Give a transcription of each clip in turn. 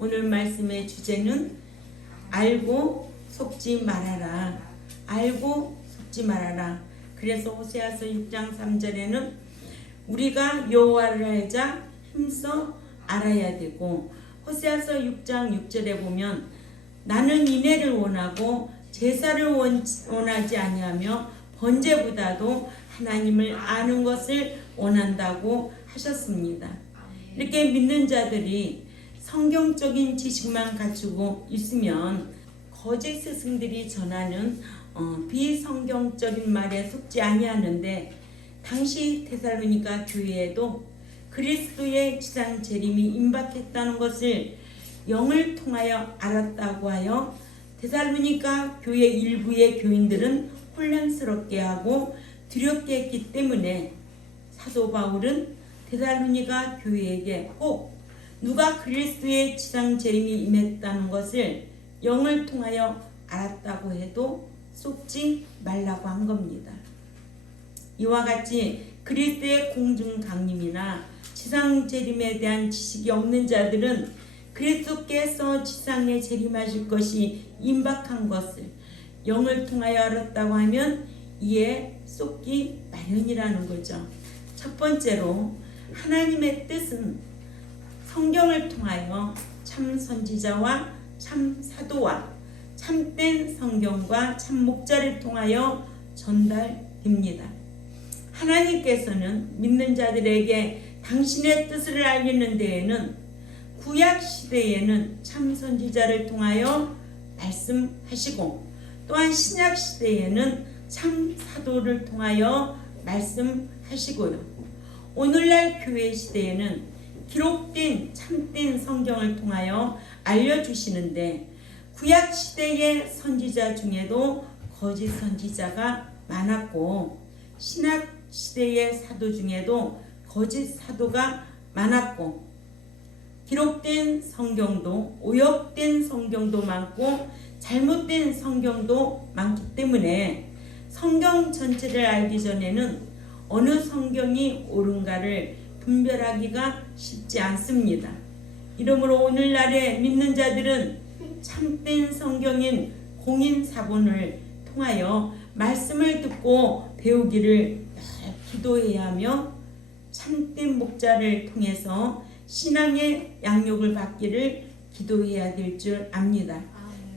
오늘 말씀의 주제는 알고 속지 말아라. 알고 속지 말아라. 그래서 호세아서 6장 3절에는 우리가 여호와를 알자 힘써 알아야 되고 호세아서 6장 6절에 보면 나는 인애를 원하고 제사를 원, 원하지 아니하며 번제보다도 하나님을 아는 것을 원한다고 하셨습니다. 이렇게 믿는 자들이 성경적인 지식만 갖추고 있으면 거짓 스승들이 전하는 어, 비성경적인 말에 속지 아니하는데 당시 테살로니가 교회에도 그리스도의 지상 재림이 임박했다는 것을 영을 통하여 알았다고 하여 테살로니가 교회 일부의 교인들은 혼란스럽게 하고 두렵게 했기 때문에 사도 바울은 테살로니가 교회에게 꼭 누가 그리스도의 지상 재림이 임했다는 것을 영을 통하여 알았다고 해도 속지 말라고 한 겁니다. 이와 같이 그리스도의 공중 강림이나 지상 재림에 대한 지식이 없는 자들은 그리스도께서 지상에 재림하실 것이 임박한 것을 영을 통하여 알았다고 하면 이에 쏟기 마련이라는 거죠. 첫 번째로 하나님의 뜻은 성경을 통하여 참 선지자와 참 사도와 참된 성경과 참 목자를 통하여 전달됩니다. 하나님께서는 믿는 자들에게 당신의 뜻을 알리는 데에는 구약 시대에는 참 선지자를 통하여 말씀하시고 또한 신약 시대에는 참 사도를 통하여 말씀하시고요. 오늘날 교회 시대에는 기록된 참된 성경을 통하여 알려주시는데 구약 시대의 선지자 중에도 거짓 선지자가 많았고 신약 시대의 사도 중에도 거짓 사도가 많았고 기록된 성경도 오역된 성경도 많고 잘못된 성경도 많기 때문에 성경 전체를 알기 전에는 어느 성경이 옳은가를 분별하기가 쉽지 않습니다. 이러므로 오늘날의 믿는 자들은 참된 성경인 공인사본을 통하여 말씀을 듣고 배우기를 기도해야 하며 참된 목자를 통해서 신앙의 양육을 받기를 기도해야 될 줄 압니다.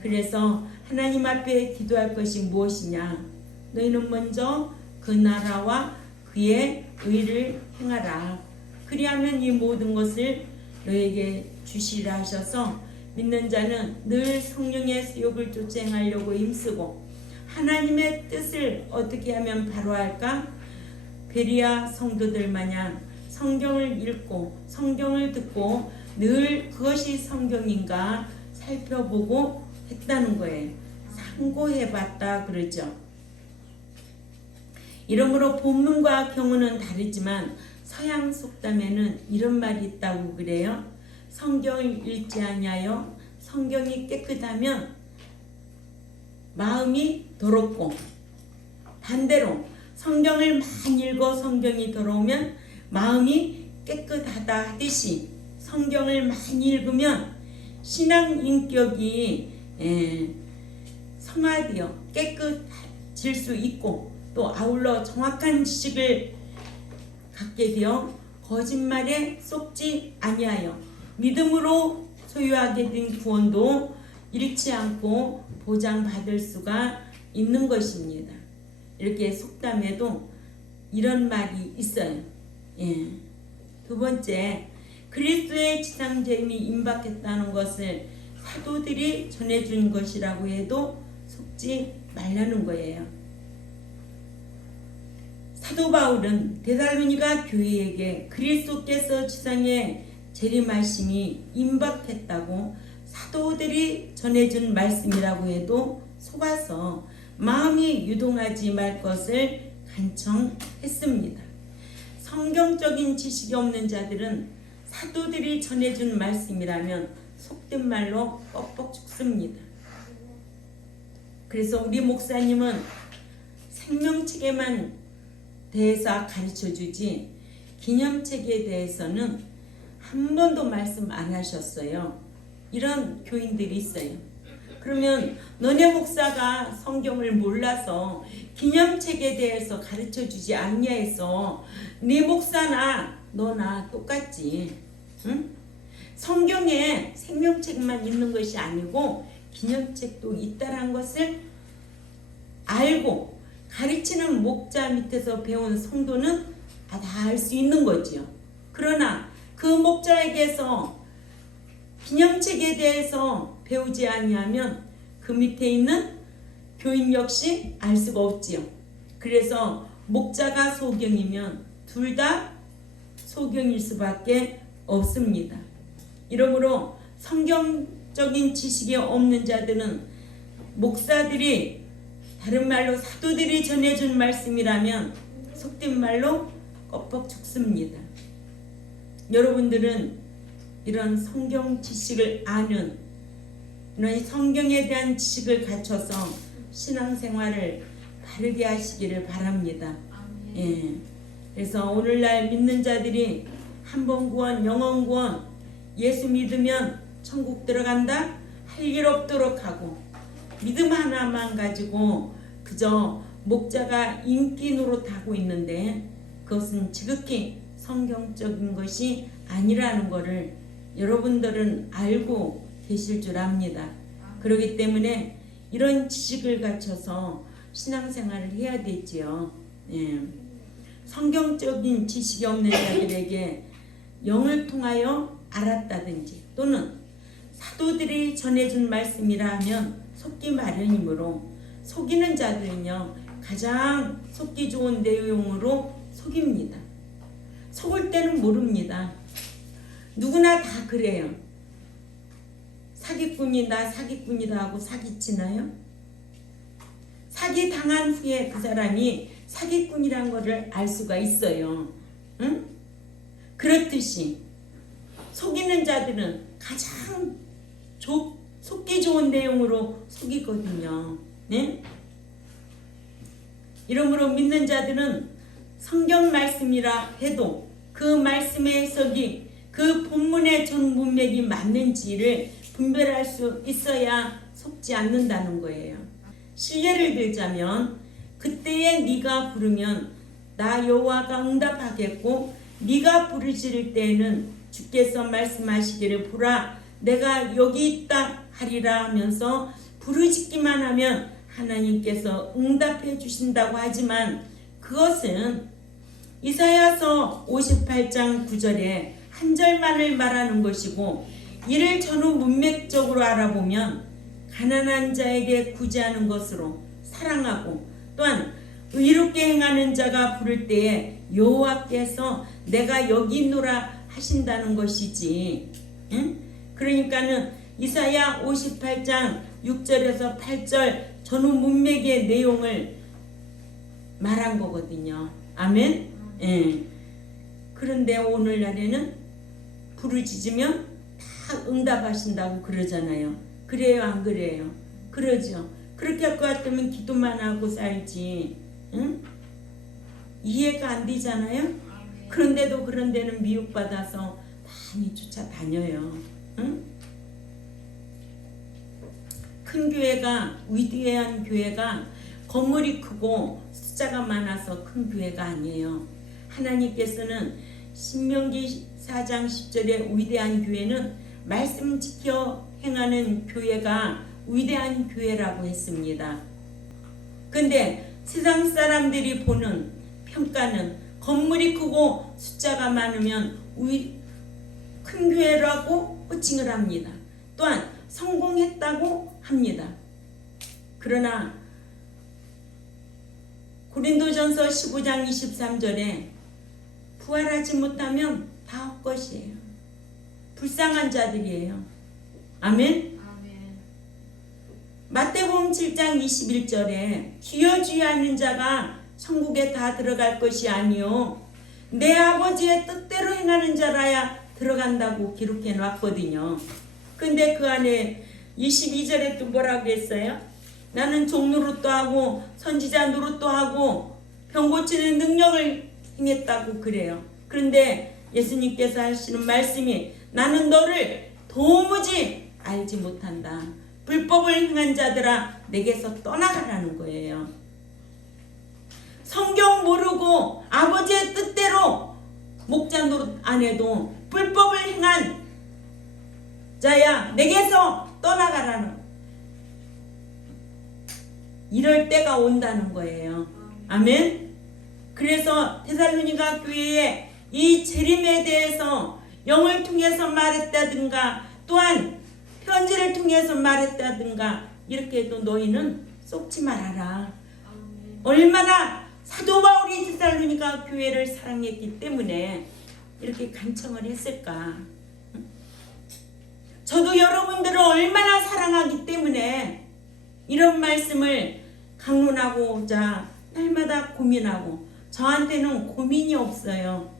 그래서 하나님 앞에 기도할 것이 무엇이냐? 너희는 먼저 그 나라와 그의 의를 행하라. 그리하면 이 모든 것을 너에게 주시라 하셔서 믿는 자는 늘 성령의 수욕을 쫓아 행하려고 힘쓰고 하나님의 뜻을 어떻게 하면 바로 할까? 베리아 성도들 마냥 성경을 읽고 성경을 듣고 늘 그것이 성경인가 살펴보고 했다는 거예요. 상고해봤다 그러죠. 이러므로 본문과 경우는 다르지만 서양 속담에는 이런 말이 있다고 그래요. 성경을 읽지 아니하여 성경이 깨끗하면 마음이 더럽고 반대로 성경을 많이 읽어 성경이 더러우면 마음이 깨끗하다 하듯이 성경을 많이 읽으면 신앙 인격이 에, 성화되어 깨끗해질 수 있고 또 아울러 정확한 지식을 되어 거짓말에 속지 아니하여 믿음으로 소유하게 된 구원도 잃지 않고 보장받을 수가 있는 것입니다. 이렇게 속담에도 이런 말이 있어요. 예. 두 번째, 그리스도의 지상 재림이 임박했다는 것을 사도들이 전해준 것이라고 해도 속지 말라는 거예요. 사도 바울은 데살로니가 교회에게 그리스도께서 지상에 재림하심이 임박했다고 사도들이 전해준 말씀이라고 해도 속아서 마음이 유동하지 말 것을 간청했습니다. 성경적인 지식이 없는 자들은 사도들이 전해준 말씀이라면 속된 말로 뻑뻑 죽습니다. 그래서 우리 목사님은 생명책에만 대해서 가르쳐 주지 기념책에 대해서는 한 번도 말씀 안 하셨어요. 이런 교인들이 있어요. 그러면 너네 목사가 성경을 몰라서 기념책에 대해서 가르쳐 주지 않냐 해서 네 목사나 너나 똑같지. 응? 성경에 생명책만 있는 것이 아니고 기념책도 있다란 것을 알고 가르치는 목자 밑에서 배운 성도는 다 알 수 있는 거지요. 그러나 그 목자에게서 기념책에 대해서 배우지 아니하면 그 밑에 있는 교인 역시 알 수가 없지요. 그래서 목자가 소경이면 둘 다 소경일 수밖에 없습니다. 이러므로 성경적인 지식이 없는 자들은 목사들이 다른 말로 사도들이 전해준 말씀이라면 속된 말로 껍벅 죽습니다. 여러분들은 이런 성경 지식을 아는 이런 성경에 대한 지식을 갖춰서 신앙생활을 바르게 하시기를 바랍니다. 예. 그래서 오늘날 믿는 자들이 한 번 구원, 영원 구원, 예수 믿으면 천국 들어간다 할 일 없도록 하고 믿음 하나만 가지고 그저 목자가 인기 노릇하고 있는데 그것은 지극히 성경적인 것이 아니라는 것을 여러분들은 알고 계실 줄 압니다. 그렇기 때문에 이런 지식을 갖춰서 신앙생활을 해야 되지요. 예. 성경적인 지식이 없는 자들에게 영을 통하여 알았다든지 또는 사도들이 전해준 말씀이라 하면 속기 마련이므로 속이는 자들은요 가장 속기 좋은 내용으로 속입니다. 속을 때는 모릅니다. 누구나 다 그래요. 사기꾼이다 사기꾼이다 하고 사기치나요? 사기 당한 후에 그 사람이 사기꾼이란 것을 알 수가 있어요. 응? 그렇듯이 속이는 자들은 가장 조, 속기 좋은 내용으로 속이거든요. 네? 이러므로 믿는 자들은 성경 말씀이라 해도 그 말씀의 해석이 그 본문의 전 문맥이 맞는지를 분별할 수 있어야 속지 않는다는 거예요. 실례를 들자면 그때에 네가 부르면 나 여호와가 응답하겠고 네가 부르짖을 때에는 주께서 말씀하시기를 보라 내가 여기 있다 하리라 하면서 부르짖기만 하면 하나님께서 응답해 주신다고 하지만 그것은 이사야서 58장 9절에 한 절만을 말하는 것이고 이를 전후 문맥적으로 알아보면 가난한 자에게 구제하는 것으로 사랑하고 또한 의롭게 행하는 자가 부를 때에 여호와께서 내가 여기 있노라 하신다는 것이지. 응? 그러니까는 이사야 58장 6절에서 8절 전후 문맥의 내용을 말한 거거든요. 아멘. 예. 그런데 오늘날에는 부르짖으면 다 응답하신다고 그러잖아요. 그래요, 안 그래요? 그러죠. 그렇게 할 것 같으면 기도만 하고 살지. 응? 이해가 안 되잖아요? 그런데도 그런 데는 미혹받아서 많이 쫓아다녀요. 응? 큰 교회가 위대한 교회가 건물이 크고 숫자가 많아서 큰 교회가 아니에요. 하나님께서는 신명기 4장 10절에 위대한 교회는 말씀 지켜 행하는 교회가 위대한 교회라고 했습니다. 근데 세상 사람들이 보는 평가는 건물이 크고 숫자가 많으면 위, 큰 교회라고 호칭을 합니다. 또한 성공했다고 합니다. 그러나 고린도전서 15장 23절에 부활하지 못하면 다 헛것이에요. 불쌍한 자들이에요. 아멘. 마태복음 7장 21절에 기여주의하는 자가 천국에 다 들어갈 것이 아니요 내 아버지의 뜻대로 행하는 자라야 들어간다고 기록해 놨거든요. 근데 그 안에 22절에 또 뭐라고 했어요? 나는 종노릇도 하고 선지자 노릇도 하고 병 고치는 능력을 행했다고 그래요. 그런데 예수님께서 하시는 말씀이 나는 너를 도무지 알지 못한다. 불법을 행한 자들아 내게서 떠나가라는 거예요. 성경 모르고 아버지의 뜻대로 목자 노릇 안 해도 불법을 행한 자야 내게서 떠나가라는 이럴 때가 온다는 거예요. 아멘. 그래서 데살로니가 교회에 이 재림에 대해서 영을 통해서 말했다든가 또한 편지를 통해서 말했다든가 이렇게 해도 너희는 쏙지 말아라. 얼마나 사도 바울이 데살로니가 교회를 사랑했기 때문에 이렇게 간청을 했을까? 저도 여러분들을 얼마나 사랑하기 때문에 이런 말씀을 강론하고자 날마다 고민하고 저한테는 고민이 없어요.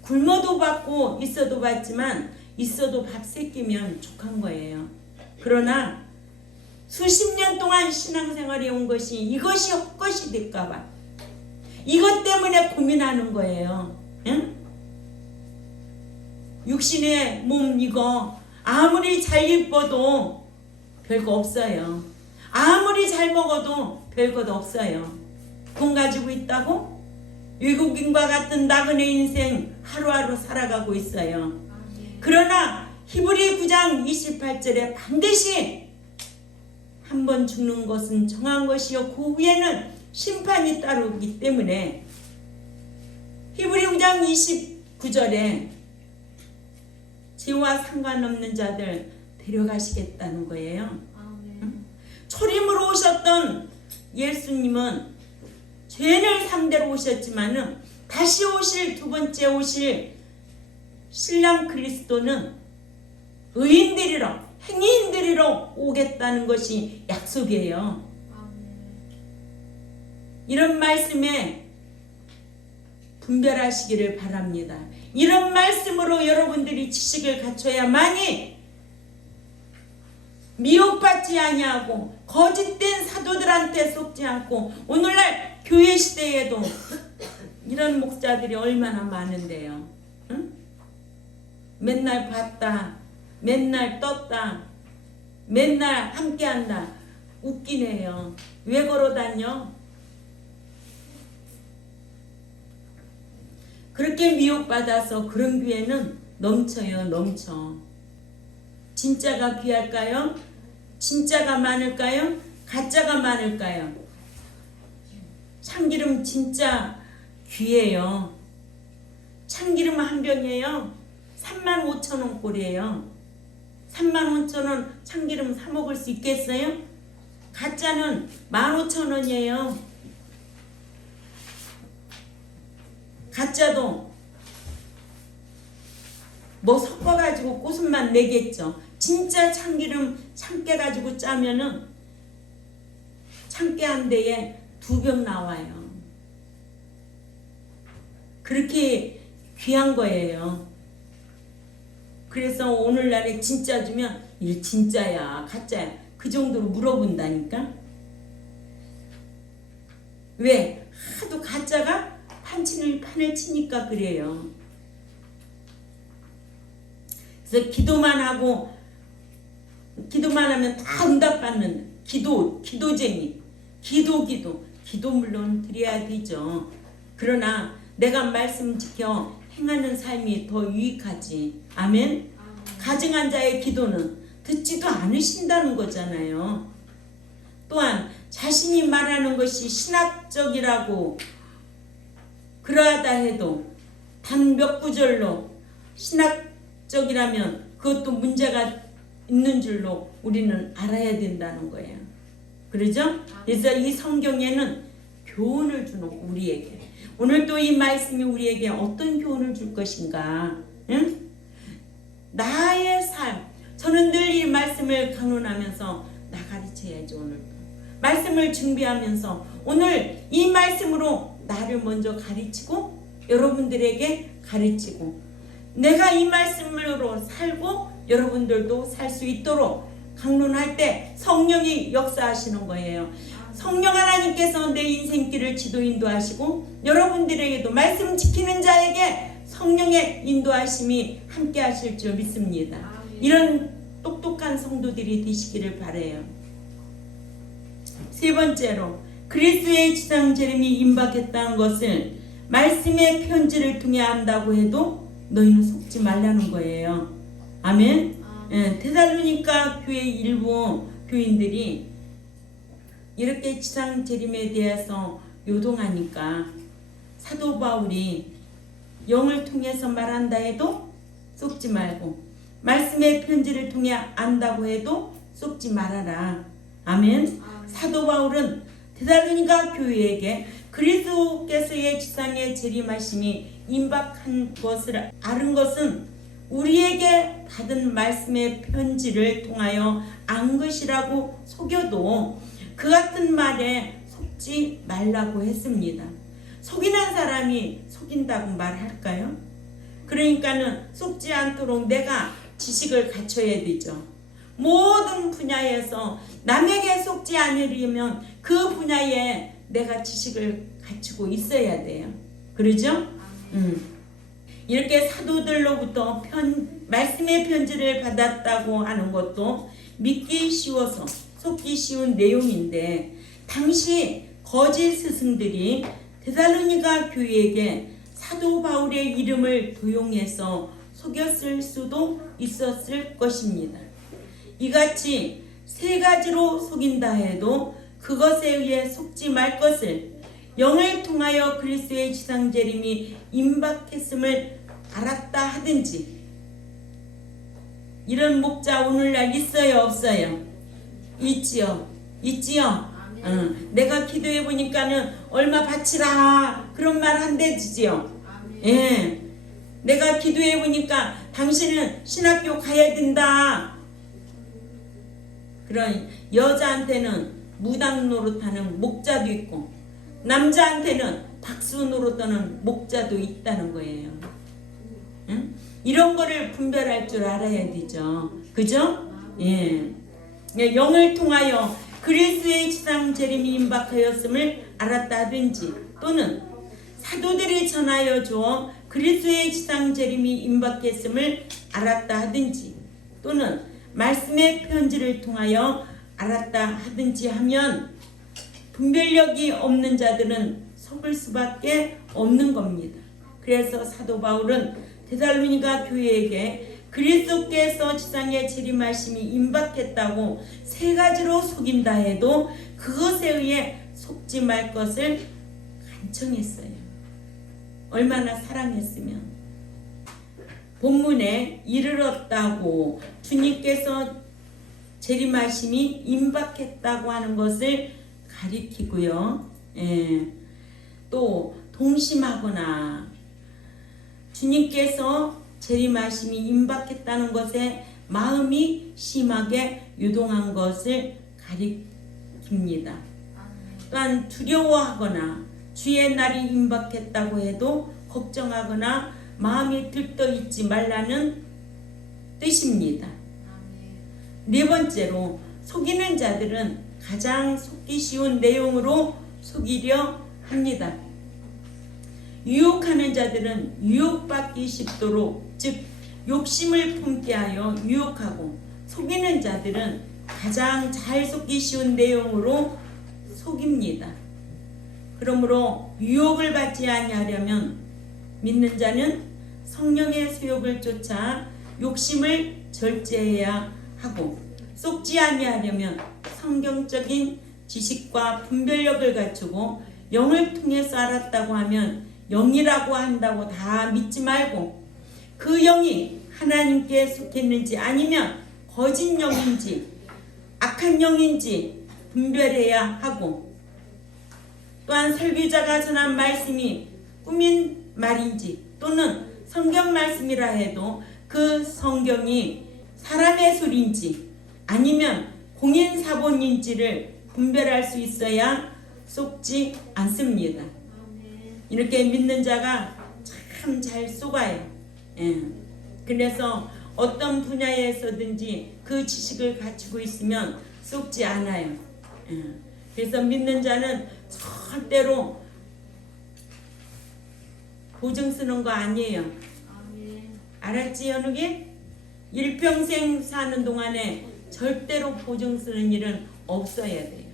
굶어도 받고 있어도 받지만 있어도 밥 새끼면 족한 거예요. 그러나 수십 년 동안 신앙생활에 온 것이 이것이 헛것이 될까봐 이것 때문에 고민하는 거예요. 응? 육신의 몸 이거 아무리 잘 예뻐도 별거 없어요. 아무리 잘 먹어도 별것 없어요. 돈 가지고 있다고 외국인과 같은 나그네 인생 하루하루 살아가고 있어요. 그러나 히브리 9장 28절에 반드시 한 번 죽는 것은 정한 것이요 그 후에는 심판이 따르기 때문에 히브리 9장 29절에 죄와 상관없는 자들 데려가시겠다는 거예요. 초림으로 오셨던 예수님은 죄를 상대로 오셨지만은 다시 오실 두 번째 오실 신랑 그리스도는 의인들이로 행위인들이로 오겠다는 것이 약속이에요. 이런 말씀에 분별하시기를 바랍니다. 이런 말씀으로 여러분들이 지식을 갖춰야만이 미혹받지 아니하고 거짓된 사도들한테 속지 않고 오늘날 교회 시대에도 이런 목사들이 얼마나 많은데요. 응? 맨날 봤다, 맨날 떴다, 맨날 함께한다. 웃기네요. 왜 걸어 다녀? 그렇게 미혹받아서 그런 교회는 넘쳐요, 넘쳐. 진짜가 귀할까요? 진짜가 많을까요? 가짜가 많을까요? 참기름 진짜 귀해요. 참기름 한 병이에요. 3만 5천 원 꼴이에요. 3만 5천 원 참기름 사 먹을 수 있겠어요? 가짜는 1만 5천 원이에요. 가짜도 뭐 섞어가지고 꽃은만 내겠죠. 진짜 참기름 참깨 가지고 짜면은 참깨 한 대에 두 병 나와요. 그렇게 귀한 거예요. 그래서 오늘날에 진짜 주면 이 진짜야 가짜야 그 정도로 물어본다니까. 왜 하도 가짜가 판친을 판을 치니까 그래요. 그래서 기도만 하고 기도만 하면 다 응답받는 기도 기도쟁이 기도 기도 기도 물론 드려야 되죠. 그러나 내가 말씀 지켜 행하는 삶이 더 유익하지. 아멘. 가증한 자의 기도는 듣지도 않으신다는 거잖아요. 또한 자신이 말하는 것이 신학적이라고 그러하다 해도 단 몇 구절로 신학적이라면 그것도 문제가 있는 줄로 우리는 알아야 된다는 거예요. 그러죠? 그래서 이 성경에는 교훈을 주는 우리에게 오늘 또 이 말씀이 우리에게 어떤 교훈을 줄 것인가? 응? 나의 삶. 저는 늘 이 말씀을 강론하면서 나 가르쳐야지 오늘도. 말씀을 준비하면서 오늘 이 말씀으로 나를 먼저 가르치고 여러분들에게 가르치고 내가 이 말씀으로 살고 여러분들도 살 수 있도록 강론할 때 성령이 역사하시는 거예요. 성령 하나님께서 내 인생길을 지도 인도하시고 여러분들에게도 말씀 지키는 자에게 성령의 인도하심이 함께 하실 줄 믿습니다. 이런 똑똑한 성도들이 되시기를 바래요. 세 번째로 그리스도의 지상 재림이 임박했다는 것을 말씀의 편지를 통해 안다고 해도 너희는 속지 말라는 거예요. 아멘. 예, 테살로니가 교회 일부 교인들이 이렇게 지상 재림에 대해서 요동하니까 사도 바울이 영을 통해서 말한다 해도 속지 말고 말씀의 편지를 통해 안다고 해도 속지 말아라. 아멘. 사도 바울은 데살로니가 교회에게 그리스도께서의 지상의 재림하심이 임박한 것을 아는 것은 우리에게 받은 말씀의 편지를 통하여 안 것이라고 속여도 그 같은 말에 속지 말라고 했습니다. 속이는 사람이 속인다고 말할까요? 그러니까는 속지 않도록 내가 지식을 갖춰야 되죠. 모든 분야에서 남에게 속지 않으려면 그 분야에 내가 지식을 갖추고 있어야 돼요. 그러죠? 음. 이렇게 사도들로부터 편, 말씀의 편지를 받았다고 하는 것도 믿기 쉬워서 속기 쉬운 내용인데 당시 거짓 스승들이 데살로니가 교회에게 사도 바울의 이름을 도용해서 속였을 수도 있었을 것입니다. 이같이 세 가지로 속인다 해도 그것에 의해 속지 말 것을 영을 통하여 그리스도의 지상 재림이 임박했음을 알았다 하든지. 이런 목자 오늘날 있어요 없어요? 있지요? 있지요? 응. 내가 기도해 보니까는 얼마 바치라 그런 말 한대지요? 예. 내가 기도해 보니까 당신은 신학교 가야 된다 그런 여자한테는 무당 노릇하는 목자도 있고 남자한테는 박수 노릇하는 목자도 있다는 거예요. 응? 이런 거를 분별할 줄 알아야 되죠. 그죠? 예. 예, 영을 통하여 그리스의 지상 재림이 임박하였음을 알았다든지 또는 사도들이 전하여 주어 그리스의 지상 재림이 임박했음을 알았다 하든지 또는 말씀의 편지를 통하여 알았다 하든지 하면 분별력이 없는 자들은 속을 수밖에 없는 겁니다. 그래서 사도 바울은 데살로니가 교회에게 그리스도께서 지상에 재림하심이 임박했다고 세 가지로 속인다 해도 그것에 의해 속지 말 것을 간청했어요. 얼마나 사랑했으면 본문에 이르렀다고 주님께서 재림하심이 임박했다고 하는 것을 가리키고요. 예. 또 동심하거나 주님께서 재림하심이 임박했다는 것에 마음이 심하게 유동한 것을 가리킵니다. 또한 두려워하거나 주의 날이 임박했다고 해도 걱정하거나 마음이 들떠 있지 말라는 뜻입니다. 네 번째로 속이는 자들은 가장 속기 쉬운 내용으로 속이려 합니다. 유혹하는 자들은 유혹받기 쉽도록 즉 욕심을 품게 하여 유혹하고 속이는 자들은 가장 잘 속기 쉬운 내용으로 속입니다. 그러므로 유혹을 받지 아니하려면 믿는 자는 성령의 수욕을 쫓아 욕심을 절제해야 하고 속지 아니하려면 성경적인 지식과 분별력을 갖추고 영을 통해서 알았다고 하면 영이라고 한다고 다 믿지 말고 그 영이 하나님께 속했는지 아니면 거짓 영인지 악한 영인지 분별해야 하고 또한 설교자가 전한 말씀이 꾸민 말인지 또는 성경 말씀이라 해도 그 성경이 사람의 소리인지 아니면 공인 사본인지를 분별할 수 있어야 속지 않습니다. 이렇게 믿는 자가 참 잘 속아요. 예. 그래서 어떤 분야에서든지 그 지식을 갖추고 있으면 속지 않아요. 예. 그래서 믿는 자는 절대로 보증 쓰는 거 아니에요. 알았지, 연욱이? 일평생 사는 동안에 절대로 보증 쓰는 일은 없어야 돼요.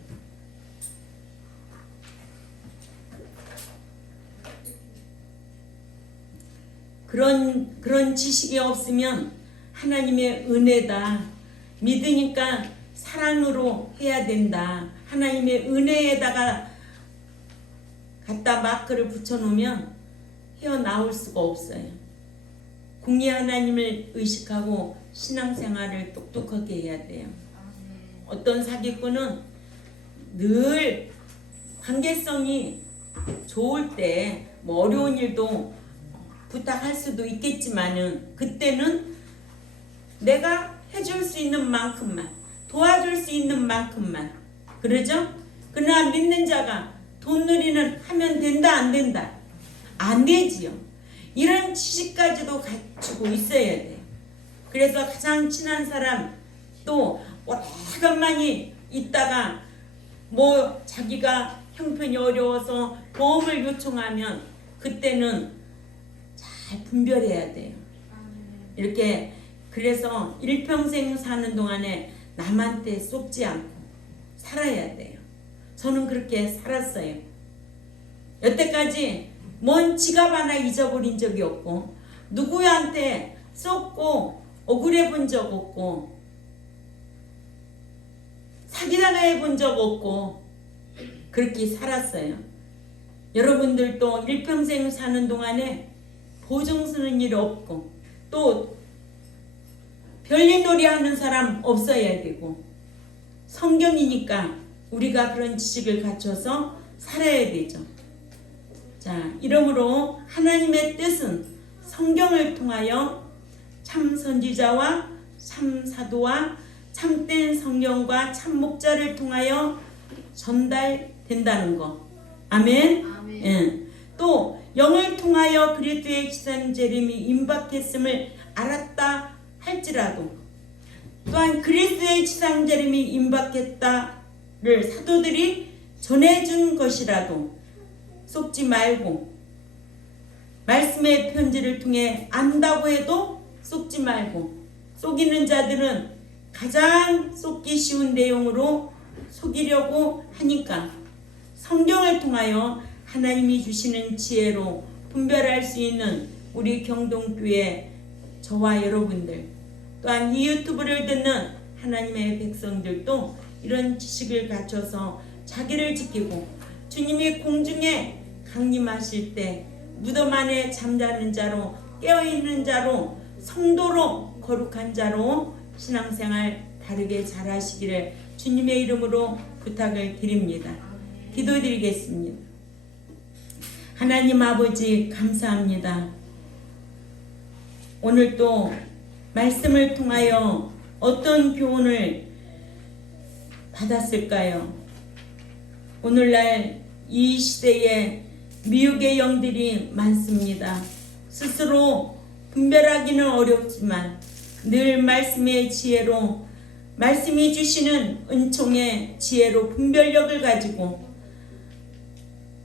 그런 그런 지식이 없으면 하나님의 은혜다. 믿으니까 사랑으로 해야 된다. 하나님의 은혜에다가 갖다 마크를 붙여 놓으면 헤어나올 수가 없어요. 궁리 하나님을 의식하고 신앙생활을 똑똑하게 해야 돼요. 어떤 사기꾼은 늘 관계성이 좋을 때 뭐 어려운 일도 부탁할 수도 있겠지만은 그때는 내가 해줄 수 있는 만큼만 도와줄 수 있는 만큼만 그러죠? 그러나 믿는 자가 돈 누리는 하면 된다 안 된다 안 되지요. 이런 지식까지도 갖추고 있어야 돼요. 그래서 가장 친한 사람 또 오래간만이 있다가 뭐 자기가 형편이 어려워서 도움을 요청하면 그때는 잘 분별해야 돼요. 이렇게 그래서 일평생 사는 동안에 남한테 속지 않고 살아야 돼요. 저는 그렇게 살았어요. 여태까지 뭔 지갑 하나 잊어버린 적이 없고 누구한테 쏟고 억울해 본 적 없고 사기당해 본 적 없고 그렇게 살았어요. 여러분들도 일평생 사는 동안에 보증 쓰는 일 없고 또 별일 놀이 하는 사람 없어야 되고 성경이니까 우리가 그런 지식을 갖춰서 살아야 되죠. 자, 이러므로 하나님의 뜻은 성경을 통하여 참 선지자와 참 사도와 참된 성령과 참 목자를 통하여 전달된다는 거. 아멘. 아멘. 예. 또 영을 통하여 그리스도의 지상 재림이 임박했음을 알았다 할지라도 또한 그리스도의 지상 재림이 임박했다를 사도들이 전해준 것이라도 속지 말고 말씀의 편지를 통해 안다고 해도 속지 말고 속이는 자들은 가장 속기 쉬운 내용으로 속이려고 하니까 성경을 통하여 하나님이 주시는 지혜로 분별할 수 있는 우리 경동교회 저와 여러분들 또한 이 유튜브를 듣는 하나님의 백성들도 이런 지식을 갖춰서 자기를 지키고 주님이 공중에 강림하실 때 무덤 안에 잠자는 자로 깨어있는 자로 성도로 거룩한 자로 신앙생활 다르게 잘하시기를 주님의 이름으로 부탁을 드립니다. 기도드리겠습니다. 하나님 아버지 감사합니다. 오늘 또 말씀을 통하여 어떤 교훈을 받았을까요? 오늘날 이 시대에 미혹의 영들이 많습니다. 스스로 분별하기는 어렵지만 늘 말씀의 지혜로 말씀이 주시는 은총의 지혜로 분별력을 가지고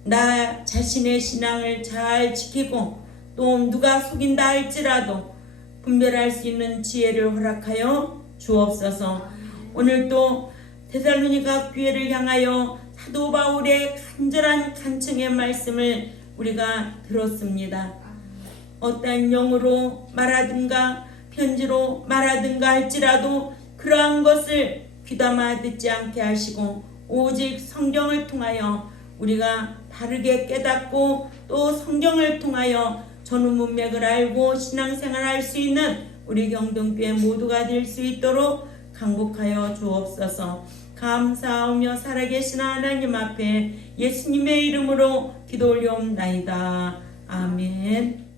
나 자신의 신앙을 잘 지키고 또 누가 속인다 할지라도 분별할 수 있는 지혜를 허락하여 주옵소서. 오늘도 데살로니가 교회를 향하여 사도 바울의 간절한 간청의 말씀을 우리가 들었습니다. 어떠한 영으로 말하든가 편지로 말하든가 할지라도 그러한 것을 귀담아 듣지 않게 하시고 오직 성경을 통하여 우리가 바르게 깨닫고 또 성경을 통하여 전후 문맥을 알고 신앙생활 할 수 있는 우리 경동교회 모두가 될 수 있도록 강복하여 주옵소서. 감사하며 살아계신 하나님 앞에 예수님의 이름으로 기도 올려옵나이다. 아멘.